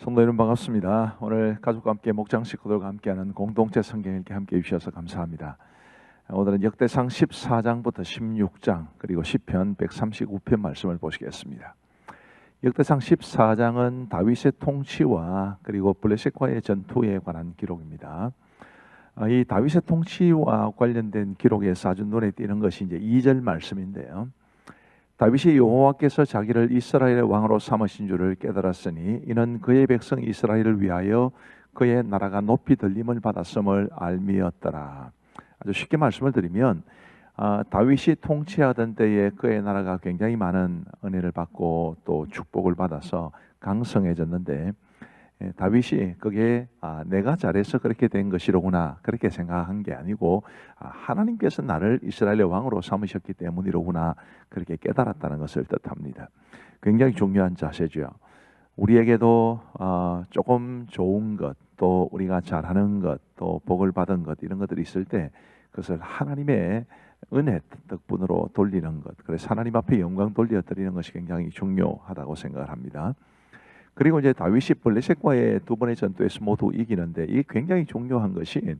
성도 여러분 반갑습니다. 오늘 가족과 함께 목장 식구들과 함께하는 공동체 성경 읽기 함께 해주셔서 감사합니다. 오늘은 역대상 14장부터 16장 그리고 시편 139편 말씀을 보시겠습니다. 역대상 14장은 다윗의 통치와 그리고 블레셋과의 전투에 관한 기록입니다. 이 다윗의 통치와 관련된 기록에서 아주 눈에 띄는 것이 이제 2절 말씀인데요. 다윗이 여호와께서 자기를 이스라엘의 왕으로 삼으신 줄을 깨달았으니 이는 그의 백성 이스라엘을 위하여 그의 나라가 높이 들림을 받았음을 알미였더라. 아주 쉽게 말씀을 드리면 다윗이 통치하던 때에 그의 나라가 굉장히 많은 은혜를 받고 또 축복을 받아서 강성해졌는데 다윗이 그게 내가 잘해서 그렇게 된 것이로구나 그렇게 생각한 게 아니고 하나님께서 나를 이스라엘의 왕으로 삼으셨기 때문이로구나 그렇게 깨달았다는 것을 뜻합니다. 굉장히 중요한 자세죠. 우리에게도 조금 좋은 것, 또 우리가 잘하는 것, 또 복을 받은 것 이런 것들이 있을 때 그것을 하나님의 은혜 덕분으로 돌리는 것, 그래서 하나님 앞에 영광 돌려드리는 것이 굉장히 중요하다고 생각을 합니다. 그리고 이제 다윗이 블레셋과의 두 번의 전투에서 모두 이기는데 이게 굉장히 중요한 것이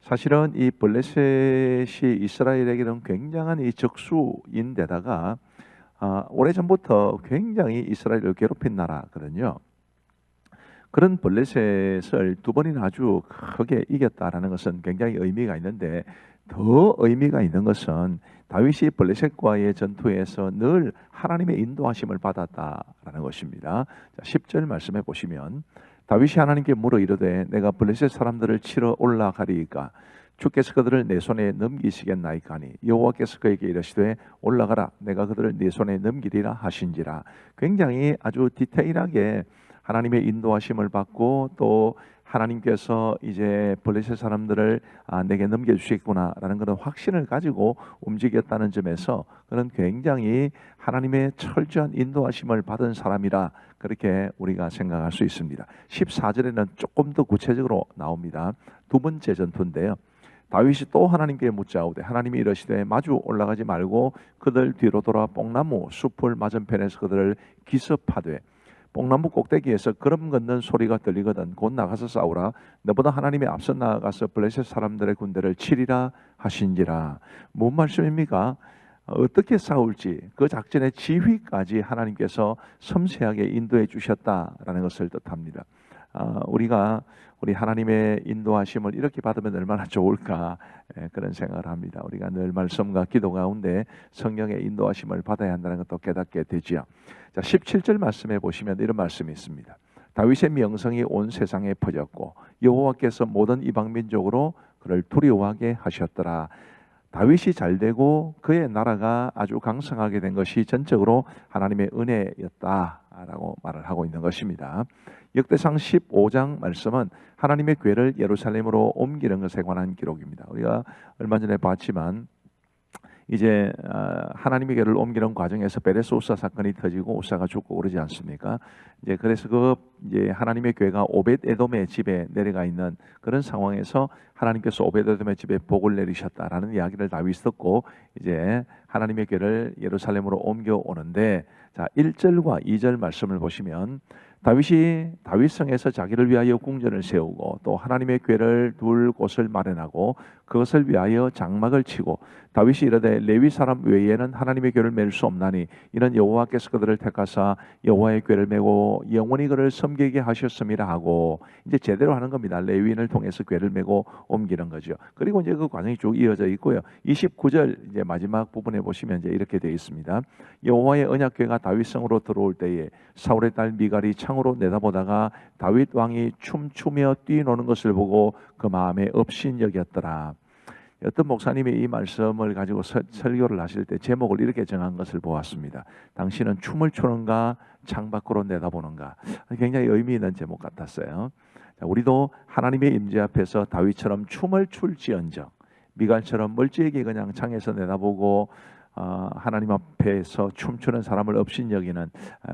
사실은 이 블레셋이 이스라엘에게는 굉장한 이 적수인데다가 오래전부터 굉장히 이스라엘을 괴롭힌 나라거든요. 그런 블레셋을 두 번이나 아주 크게 이겼다라는 것은 굉장히 의미가 있는데 더 의미가 있는 것은 다윗이 블레셋과의 전투에서 늘 하나님의 인도하심을 받았다라는 것입니다. 10절 말씀해 보시면 다윗이 하나님께 물어 이르되 내가 블레셋 사람들을 치러 올라가리이까 주께서 그들을 내 손에 넘기시겠나이까 하니 여호와께서 그에게 이르시되 올라가라 내가 그들을 네 손에 넘기리라 하신지라. 굉장히 아주 디테일하게 하나님의 인도하심을 받고 또 하나님께서 이제 블레셋 사람들을 내게 넘겨주시겠구나라는 그런 확신을 가지고 움직였다는 점에서 그는 굉장히 하나님의 철저한 인도하심을 받은 사람이라 그렇게 우리가 생각할 수 있습니다. 14절에는 조금 더 구체적으로 나옵니다. 두 번째 전투인데요. 다윗이 또 하나님께 묻자오되 하나님이 이르시되 마주 올라가지 말고 그들 뒤로 돌아 뽕나무 숲을 맞은편에서 그들을 기습하되 뽕나무 꼭대기에서 걸음 걷는 소리가 들리거든 곧 나가서 싸우라 너보다 하나님이 앞서 나아가서 블레셋 사람들의 군대를 치리라 하신지라. 뭔 말씀입니까? 어떻게 싸울지 그 작전의 지휘까지 하나님께서 섬세하게 인도해 주셨다라는 것을 뜻합니다. 우리가 우리 하나님의 인도하심을 이렇게 받으면 얼마나 좋을까 그런 생각을 합니다. 우리가 늘 말씀과 기도 가운데 성령의 인도하심을 받아야 한다는 것도 깨닫게 되지요. 자, 17절 말씀해 보시면 이런 말씀이 있습니다. 다윗의 명성이 온 세상에 퍼졌고 여호와께서 모든 이방 민족으로 그를 두려워하게 하셨더라. 다윗이 잘되고 그의 나라가 아주 강성하게 된 것이 전적으로 하나님의 은혜였다라고 말을 하고 있는 것입니다. 역대상 15장 말씀은 하나님의 궤를 예루살렘으로 옮기는 것에 관한 기록입니다. 우리가 얼마 전에 봤지만 이제 하나님의 궤를 옮기는 과정에서 베레스 우사 사건이 터지고 우사가 죽고 그러지 않습니까? 이제 그래서 이제 하나님의 궤가 오벳에돔의 집에 내려가 있는 그런 상황에서 하나님께서 오벳에돔의 집에 복을 내리셨다라는 이야기를 다윗이 듣고 이제 하나님의 궤를 예루살렘으로 옮겨 오는데 자 1절과 2절 말씀을 보시면 다윗이 다윗성에서 자기를 위하여 궁전을 세우고 또 하나님의 궤를 둘 곳을 마련하고 그것을 위하여 장막을 치고 다윗이 이르되 레위 사람 외에는 하나님의 궤를 맬 수 없나니 이는 여호와께서 그들을 택하사 여호와의 궤를 메고 영원히 그를 섬기게 하셨음이라 하고 이제 제대로 하는 겁니다. 레위인을 통해서 궤를 메고 옮기는 거죠. 그리고 이제 그 과정이 쭉 이어져 있고요. 29절 이제 마지막 부분에 보시면 이제 이렇게 되어 있습니다. 여호와의 언약궤가 다윗성으로 들어올 때에 사울의 딸 미갈이 창으로 내다보다가 다윗 왕이 춤추며 뛰노는 것을 보고 그 마음에 업신여겼더라. 어떤 목사님이 이 말씀을 가지고 설교를 하실 때 제목을 이렇게 정한 것을 보았습니다. 당신은 춤을 추는가 창밖으로 내다보는가. 굉장히 의미 있는 제목 같았어요. 자, 우리도 하나님의 임재 앞에서 다윗처럼 춤을 출지언정 미갈처럼 멀찍이 그냥 창에서 내다보고 하나님 앞에서 춤추는 사람을 업신여기는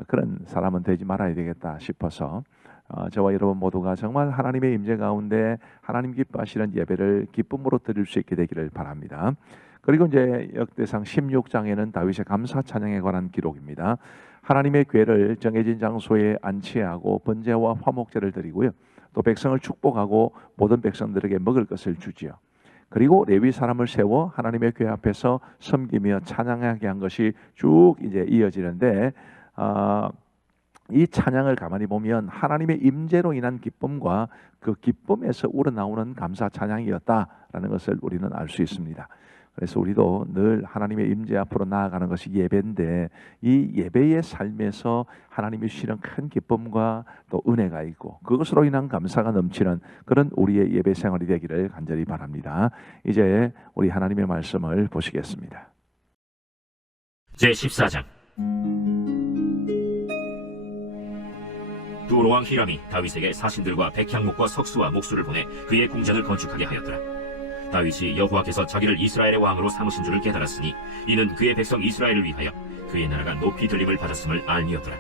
그런 사람은 되지 말아야 되겠다 싶어서 저와 여러분 모두가 정말 하나님의 임재 가운데 하나님 기뻐하시는 예배를 기쁨으로 드릴 수 있게 되기를 바랍니다. 그리고 이제 역대상 16장에는 다윗의 감사 찬양에 관한 기록입니다. 하나님의 궤를 정해진 장소에 안치하고 번제와 화목제를 드리고요. 또 백성을 축복하고 모든 백성들에게 먹을 것을 주지요. 그리고 레위 사람을 세워 하나님의 궤 앞에서 섬기며 찬양하게 한 것이 쭉 이제 이어지는데, 이 찬양을 가만히 보면 하나님의 임재로 인한 기쁨과 그 기쁨에서 우러나오는 감사 찬양이었다라는 것을 우리는 알 수 있습니다. 그래서 우리도 늘 하나님의 임재 앞으로 나아가는 것이 예배인데, 이 예배의 삶에서 하나님이 주시는 큰 기쁨과 또 은혜가 있고 그것으로 인한 감사가 넘치는 그런 우리의 예배 생활이 되기를 간절히 바랍니다. 이제 우리 하나님의 말씀을 보시겠습니다. 제14장. 두로왕 히람이 다윗에게 사신들과 백향목과 석수와 목수를 보내 그의 궁전을 건축하게 하였더라. 다윗이 여호와께서 자기를 이스라엘의 왕으로 삼으신 줄을 깨달았으니 이는 그의 백성 이스라엘을 위하여 그의 나라가 높이 들림을 받았음을 알미였더라.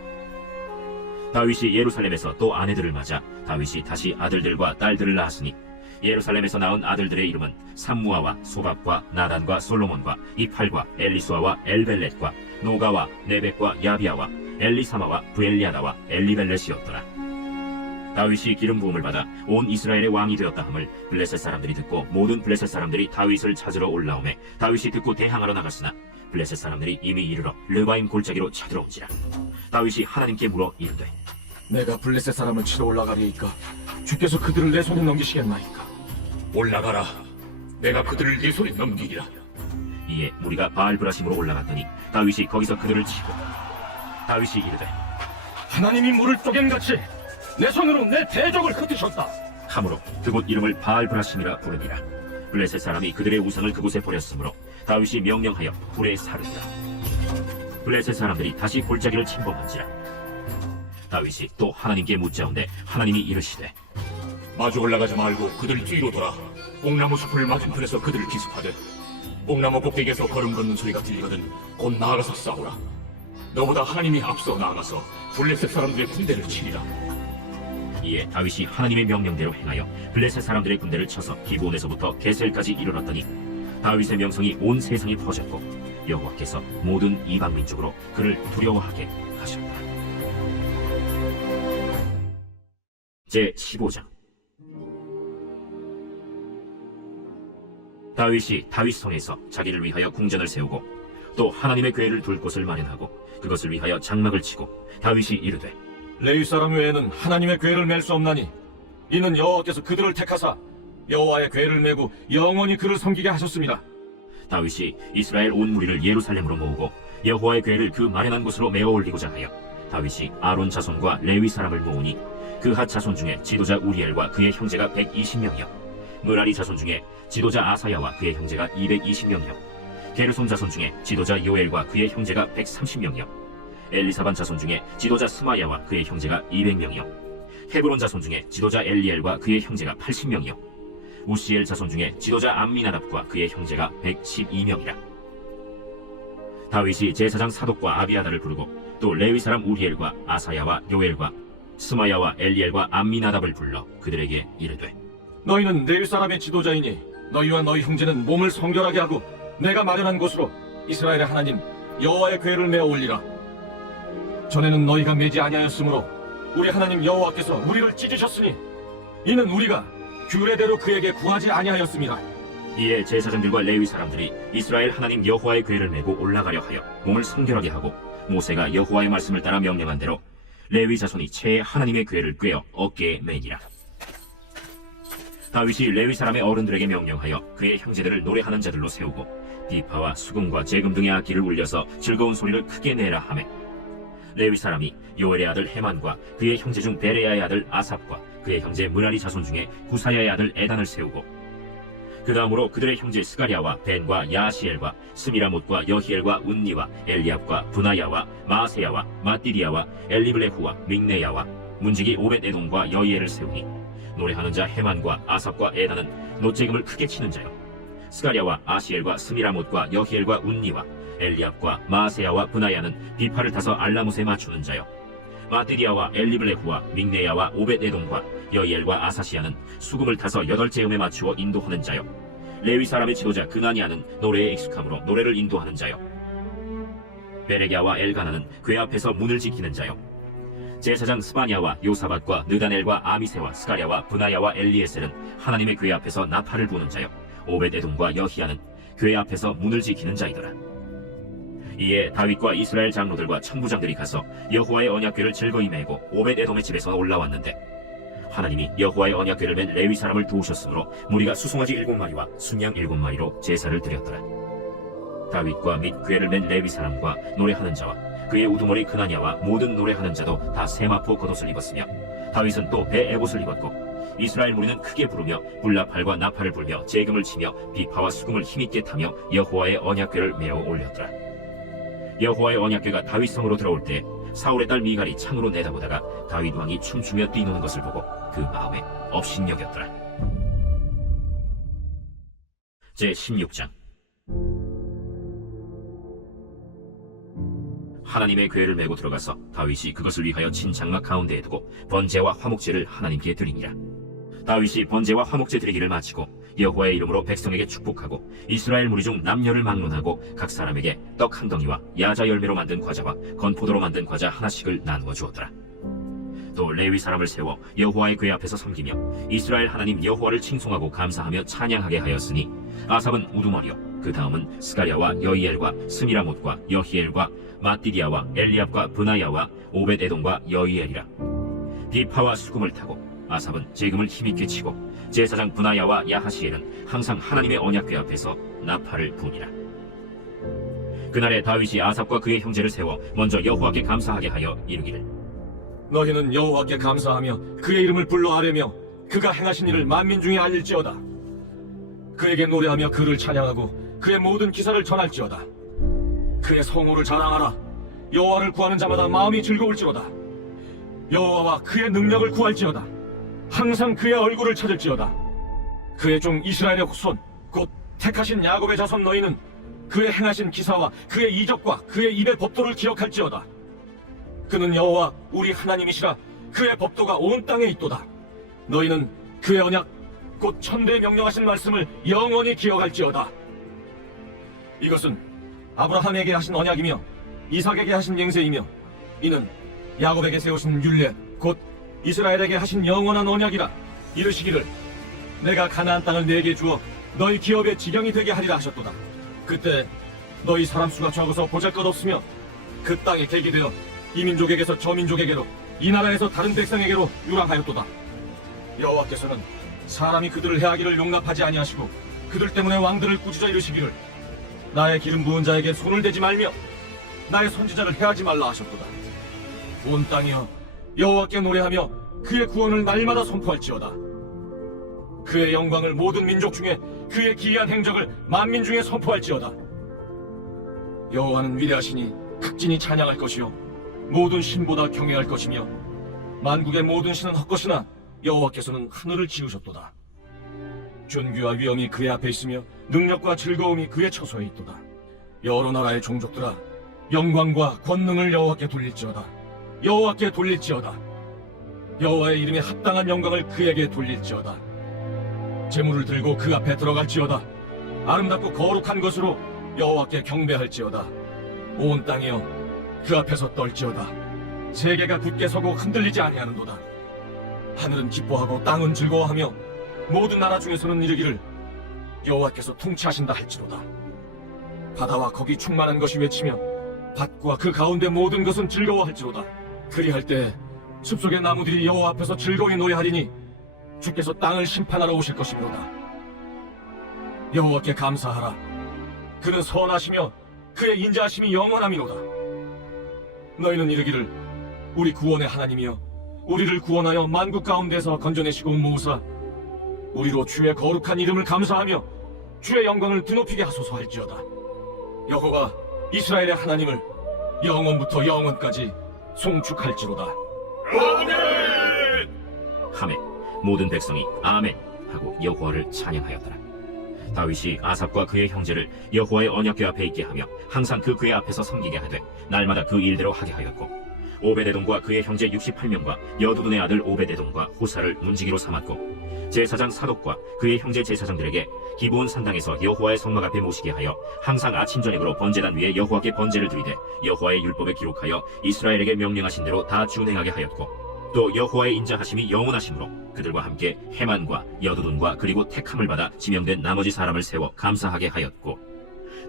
다윗이 예루살렘에서 또 아내들을 맞아 다윗이 다시 아들들과 딸들을 낳았으니 예루살렘에서 낳은 아들들의 이름은 삼무아와 소박과 나단과 솔로몬과 이팔과 엘리수아와 엘벨렛과 노가와 네벡과 야비아와 엘리사마와 부엘리아다와 엘리벨렛이었더라. 다윗이 기름 부음을 받아 온 이스라엘의 왕이 되었다 함을 블레셋 사람들이 듣고 모든 블레셋 사람들이 다윗을 찾으러 올라오매 다윗이 듣고 대항하러 나갔으나 블레셋 사람들이 이미 이르러 르바임 골짜기로 쳐들어온지라. 다윗이 하나님께 물어 이르되, 내가 블레셋 사람을 치러 올라가리이까 주께서 그들을 내 손에 넘기시겠나이까? 올라가라. 내가 그들을 네 손에 넘기리라. 이에 무리가 바알브라심으로 올라갔더니 다윗이 거기서 그들을 치고, 다윗이 이르되 하나님이 물을 쪼갠같이 내 손으로 내 대적을 흩으셨다 하므로 그곳 이름을 바알브라심이라 부르니라. 블레셋 사람이 그들의 우상을 그곳에 버렸으므로 다윗이 명령하여 불에 사르니라. 블레셋 사람들이 다시 골짜기를 침범한지라. 다윗이 또 하나님께 묻자온데 하나님이 이르시되, 마주 올라가지 말고 그들 뒤로 돌아 뽕나무 숲을 맞은편에서 그들을 기습하되 뽕나무 꼭대기에서 걸음 걷는 소리가 들리거든 곧 나아가서 싸우라. 너보다 하나님이 앞서 나아가서 블레셋 사람들의 군대를 치리라. 이에 다윗이 하나님의 명령대로 행하여 블레셋 사람들의 군대를 쳐서 기브온에서부터 게셀까지 이르렀더니 다윗의 명성이 온 세상에 퍼졌고 여호와께서 모든 이방 민족으로 그를 두려워하게 하셨다. 제15장. 다윗이 다윗성에서 자기를 위하여 궁전을 세우고 또 하나님의 궤를 둘 곳을 마련하고 그것을 위하여 장막을 치고 다윗이 이르되, 레위 사람 외에는 하나님의 궤를 맬 수 없나니 이는 여호와께서 그들을 택하사 여호와의 궤를 메고 영원히 그를 섬기게 하셨습니다. 다윗이 이스라엘 온 무리를 예루살렘으로 모으고 여호와의 궤를 그 마련한 곳으로 메어 올리고자 하여 다윗이 아론 자손과 레위 사람을 모으니 그핫 자손 중에 지도자 우리엘과 그의 형제가 120명이요 므라리 자손 중에 지도자 아사야와 그의 형제가 220명이요 게르솜 자손 중에 지도자 요엘과 그의 형제가 130명이요 엘리사반 자손 중에 지도자 스마야와 그의 형제가 200명이요 헤브론 자손 중에 지도자 엘리엘과 그의 형제가 80명이요 우시엘 자손 중에 지도자 암미나답과 그의 형제가 112명이라. 다윗이 제사장 사독과 아비아다를 부르고 또 레위 사람 우리엘과 아사야와 요엘과 스마야와 엘리엘과 암미나답을 불러 그들에게 이르되, 너희는 레위 사람의 지도자이니 너희와 너희 형제는 몸을 성결하게 하고 내가 마련한 곳으로 이스라엘의 하나님 여호와의 궤를 메어 올리라. 전에는 너희가 매지 아니하였으므로 우리 하나님 여호와께서 우리를 찢으셨으니 이는 우리가 규례대로 그에게 구하지 아니하였습니다. 이에 제사장들과 레위 사람들이 이스라엘 하나님 여호와의 궤를 메고 올라가려 하여 몸을 성결하게 하고 모세가 여호와의 말씀을 따라 명령한 대로 레위 자손이 채에 하나님의 궤를 꿰어 어깨에 매니라. 다윗이 레위 사람의 어른들에게 명령하여 그의 형제들을 노래하는 자들로 세우고 디파와 수금과 제금 등의 악기를 울려서 즐거운 소리를 크게 내라 하매 레위 사람이 요엘의 아들 헤만과 그의 형제 중 베레야의 아들 아삽과 그의 형제 므라리 자손 중에 구사야의 아들 에단을 세우고 그 다음으로 그들의 형제 스가랴와 벤과 야시엘과 스미라못과 여히엘과 운니와 엘리압과 분하야와 마세야와 마띠리야와 엘리블레후와 믹네야와 문지기 오벳에돔과 여이엘을 세우니 노래하는 자 헤만과 아삽과 에단은 노재금을 크게 치는 자요 스가랴와 아시엘과 스미라못과 여히엘과 운니와 엘리압과 마세야와 분하야는 비파를 타서 알라못에 맞추는 자요 마띠리야와 엘리블레후와 믹네야와 오벳에돔과 여이엘과 아사시야는 수금을 타서 8제음에 맞추어 인도하는 자요 레위 사람의 지도자 그나니아는 노래에 익숙함으로 노래를 인도하는 자요 베레기야와 엘가나는 궤 앞에서 문을 지키는 자요. 제사장 스바냐와 요사밧과 느다넬과 아미세와 스가랴와 브나야와 엘리에셀은 하나님의 궤 앞에서 나팔을 부는 자요. 오벳에돔과 여히야는 궤 앞에서 문을 지키는 자이더라. 이에 다윗과 이스라엘 장로들과 천부장들이 가서 여호와의 언약궤를 즐거이 메고 오벳에돔의 집에서 올라왔는데 하나님이 여호와의 언약궤를 맨 레위 사람을 도우셨으므로 무리가 수송아지 7마리와 순양 7마리로 제사를 드렸더라. 다윗과 및 궤를 맨 레위 사람과 노래하는 자와 그의 우두머리 그나냐와 모든 노래하는 자도 다 세마포 겉옷을 입었으며 다윗은 또 배 에봇을 입었고 이스라엘 무리는 크게 부르며 불나팔과 나팔을 불며 재금을 치며 비파와 수금을 힘있게 타며 여호와의 언약궤를 메어 올렸더라. 여호와의 언약궤가 다윗 성으로 들어올 때 사울의 딸 미갈이 창으로 내다보다가 다윗 왕이 춤추며 뛰노는 것을 보고 그 마음에 업신여겼더라. 제 16장. 하나님의 궤를 메고 들어가서 다윗이 그것을 위하여 진장막 가운데에 두고 번제와 화목제를 하나님께 드리니라. 다윗이 번제와 화목제 드리기를 마치고 여호와의 이름으로 백성에게 축복하고 이스라엘 무리 중 남녀를 막론하고 각 사람에게 떡 한 덩이와 야자 열매로 만든 과자와 건포도로 만든 과자 하나씩을 나누어 주었더라. 또 레위 사람을 세워 여호와의 궤 앞에서 섬기며 이스라엘 하나님 여호와를 칭송하고 감사하며 찬양하게 하였으니 아삽은 우두머리요 그 다음은 스가랴와 여이엘과 스미라못과 여히엘과 마띠디아와 엘리압과 브나야와 오벳에돔과 여이엘이라. 비파와 수금을 타고 아삽은 재금을 힘있게 치고 제사장 브나야와 야하시엘은 항상 하나님의 언약궤 앞에서 나팔을 부니라. 그날에 다윗이 아삽과 그의 형제를 세워 먼저 여호와께 감사하게 하여 이르기를 너희는 여호와께 감사하며 그의 이름을 불러 아뢰며 그가 행하신 일을 만민 중에 알릴지어다. 그에게 노래하며 그를 찬양하고 그의 모든 기사를 전할지어다. 그의 성호를 자랑하라. 여호와를 구하는 자마다 마음이 즐거울지어다. 여호와와 그의 능력을 구할지어다. 항상 그의 얼굴을 찾을지어다. 그의 종 이스라엘의 후손 곧 택하신 야곱의 자손 너희는 그의 행하신 기사와 그의 이적과 그의 입의 법도를 기억할지어다. 그는 여호와 우리 하나님이시라. 그의 법도가 온 땅에 있도다. 너희는 그의 언약 곧 천대에 명령하신 말씀을 영원히 기억할지어다. 이것은 아브라함에게 하신 언약이며 이삭에게 하신 맹세이며 이는 야곱에게 세우신 율례 곧 이스라엘에게 하신 영원한 언약이라. 이르시기를 내가 가나안 땅을 네게 주어 너희 기업의 지경이 되게 하리라 하셨도다. 그때 너희 사람 수가 적어서 보잘것없으며 그 땅이 객이 되어 이 민족에게서 저 민족에게로 이 나라에서 다른 백성에게로 유랑하였도다. 여호와께서는 사람이 그들을 해하기를 용납하지 아니하시고 그들 때문에 왕들을 꾸짖어 이르시기를 나의 기름 부은 자에게 손을 대지 말며 나의 선지자를 해하지 말라 하셨도다. 온 땅이여 여호와께 노래하며 그의 구원을 날마다 선포할지어다. 그의 영광을 모든 민족 중에 그의 기이한 행적을 만민 중에 선포할지어다. 여호와는 위대하시니 극진히 찬양할 것이요 모든 신보다 경외할 것이며 만국의 모든 신은 헛것이나 여호와께서는 하늘을 지으셨도다. 존귀와 위엄이 그의 앞에 있으며 능력과 즐거움이 그의 처소에 있도다. 여러 나라의 종족들아 영광과 권능을 여호와께 돌릴지어다. 여호와께 돌릴지어다. 여호와의 이름에 합당한 영광을 그에게 돌릴지어다. 제물을 들고 그 앞에 들어갈지어다. 아름답고 거룩한 것으로 여호와께 경배할지어다. 온 땅이여 그 앞에서 떨지어다. 세계가 굳게 서고 흔들리지 아니하는도다. 하늘은 기뻐하고 땅은 즐거워하며 모든 나라 중에서는 이르기를 여호와께서 통치하신다 할지로다. 바다와 거기 충만한 것이 외치며 밭과 그 가운데 모든 것은 즐거워할지로다. 그리할 때 숲속의 나무들이 여호와 앞에서 즐거이 노래하리니 주께서 땅을 심판하러 오실 것이로다. 여호와께 감사하라. 그는 선하시며 그의 인자하심이 영원함이로다. 너희는 이르기를 우리 구원의 하나님이여 우리를 구원하여 만국 가운데서 건져내시고 모으사 우리로 주의 거룩한 이름을 감사하며 주의 영광을 드높이게 하소서 할지어다. 여호와 이스라엘의 하나님을 영원부터 영원까지 송축할지로다. 하매 모든 백성이 아멘 하고 여호와를 찬양하였더라. 다윗이 아삽과 그의 형제를 여호와의 언약궤 앞에 있게 하며 항상 그 궤 앞에서 섬기게 하되 날마다 그 일대로 하게 하였고 오벳에돔과 그의 형제 68명과 여두둔의 아들 오벳에돔과 호사를 문지기로 삼았고 제사장 사독과 그의 형제 제사장들에게 기브온 산당에서 여호와의 성막 앞에 모시게 하여 항상 아침 저녁으로 번제단 위에 여호와께 번제를 드리되 여호와의 율법에 기록하여 이스라엘에게 명령하신 대로 다 준행하게 하였고 또 여호와의 인자하심이 영원하심으로 그들과 함께 헤만과 여두둔과 그리고 택함을 받아 지명된 나머지 사람을 세워 감사하게 하였고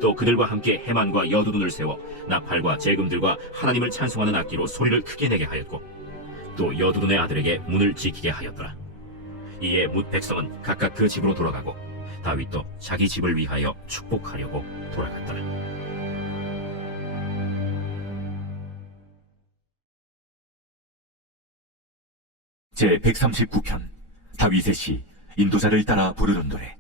또 그들과 함께 헤만과 여두둔을 세워 나팔과 재금들과 하나님을 찬송하는 악기로 소리를 크게 내게 하였고 또 여두둔의 아들에게 문을 지키게 하였더라. 이에 뭇 백성은 각각 그 집으로 돌아가고 다윗도 자기 집을 위하여 축복하려고 돌아갔더라. 제 139편 다윗의 시 인도자를 따라 부르는 노래.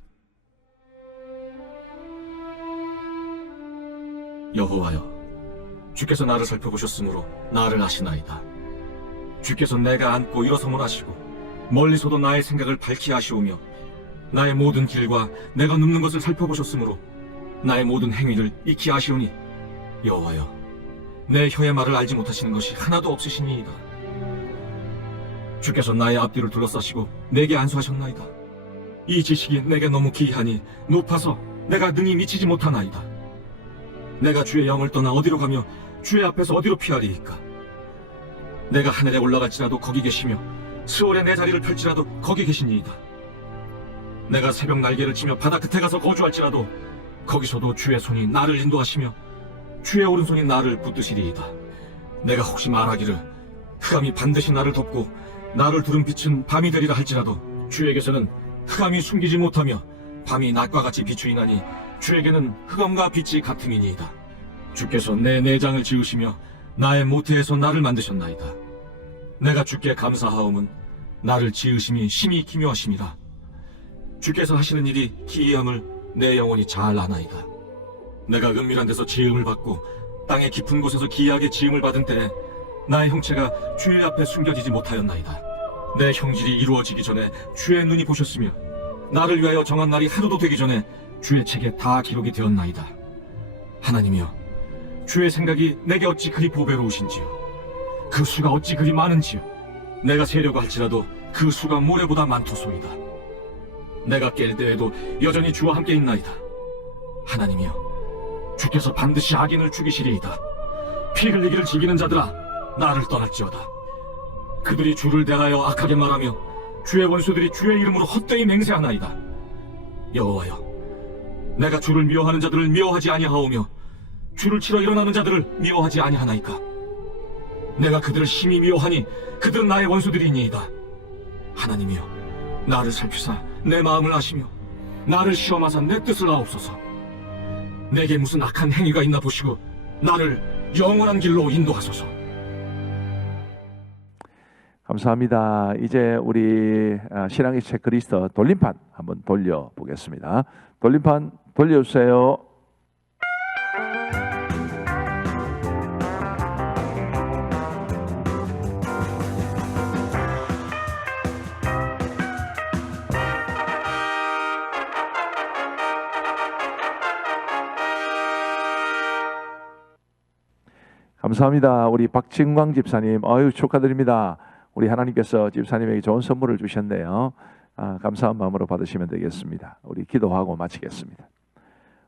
여호와여, 주께서 나를 살펴보셨으므로 나를 아시나이다. 주께서 내가 앉고 일어섬을 아시고 멀리서도 나의 생각을 밝히 아시오며 나의 모든 길과 내가 눕는 것을 살펴보셨으므로 나의 모든 행위를 익히 아시오니 여호와여, 내 혀의 말을 알지 못하시는 것이 하나도 없으시니이다. 주께서 나의 앞뒤를 둘러싸시고 내게 안수하셨나이다. 이 지식이 내게 너무 기이하니 높아서 내가 능히 미치지 못하나이다. 내가 주의 영을 떠나 어디로 가며 주의 앞에서 어디로 피하리이까? 내가 하늘에 올라갈지라도 거기 계시며 스월에 내 자리를 펼지라도 거기 계시니이다. 내가 새벽 날개를 치며 바다 끝에 가서 거주할지라도 거기서도 주의 손이 나를 인도하시며 주의 오른손이 나를 붙드시리이다. 내가 혹시 말하기를 흑암이 반드시 나를 덮고 나를 두른 빛은 밤이 되리라 할지라도 주에게서는 흑암이 숨기지 못하며 밤이 낮과 같이 비추이나니 주에게는 흑암과 빛이 같음이니이다. 주께서 내 내장을 지으시며 나의 모태에서 나를 만드셨나이다. 내가 주께 감사하옴은 나를 지으심이 심히 기묘하심이라. 주께서 하시는 일이 기이함을 내 영혼이 잘 아나이다. 내가 은밀한 데서 지음을 받고 땅의 깊은 곳에서 기이하게 지음을 받은 때에 나의 형체가 주의 앞에 숨겨지지 못하였나이다. 내 형질이 이루어지기 전에 주의 눈이 보셨으며 나를 위하여 정한 날이 하루도 되기 전에 주의 책에 다 기록이 되었나이다. 하나님이여, 주의 생각이 내게 어찌 그리 보배로우신지요. 그 수가 어찌 그리 많은지요. 내가 세려고 할지라도 그 수가 모래보다 많도소이다. 내가 깰 때에도 여전히 주와 함께 있나이다. 하나님이여, 주께서 반드시 악인을 죽이시리이다. 피 흘리기를 즐기는 자들아, 나를 떠날지어다. 그들이 주를 대하여 악하게 말하며 주의 원수들이 주의 이름으로 헛되이 맹세하나이다. 여호와여, 내가 주를 미워하는 자들을 미워하지 아니하오며 주를 치러 일어나는 자들을 미워하지 아니하나이까? 내가 그들을 심히 미워하니 그들은 나의 원수들이니이다. 하나님이여, 나를 살피사 내 마음을 아시며 나를 시험하사 내 뜻을 아옵소서. 내게 무슨 악한 행위가 있나 보시고 나를 영원한 길로 인도하소서. 감사합니다. 이제 우리 신앙의 체크리스트 돌림판 한번 돌려보겠습니다. 돌림판 돌려주세요. 감사합니다. 우리 박진광 집사님, 아유 축하드립니다. 우리 하나님께서 집사님에게 좋은 선물을 주셨네요. 감사한 마음으로 받으시면 되겠습니다. 우리 기도하고 마치겠습니다.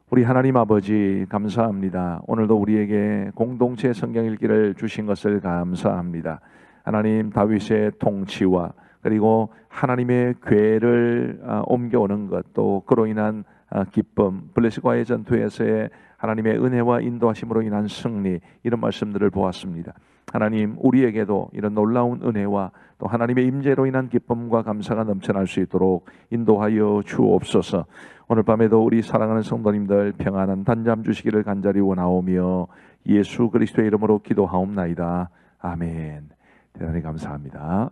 우리 하나님 아버지 감사합니다. 오늘도 우리에게 공동체 성경 읽기를 주신 것을 감사합니다. 하나님 다윗의 통치와 그리고 하나님의 궤를 옮겨오는 것, 또 그로 인한 기쁨, 블레셋과의 전투에서의 하나님의 은혜와 인도하심으로 인한 승리, 이런 말씀들을 보았습니다. 하나님, 우리에게도 이런 놀라운 은혜와 또 하나님의 임재로 인한 기쁨과 감사가 넘쳐날 수 있도록 인도하여 주옵소서. 오늘 밤에도 우리 사랑하는 성도님들 평안한 단잠 주시기를 간절히 원하오며 예수 그리스도의 이름으로 기도하옵나이다. 아멘. 대단히 감사합니다.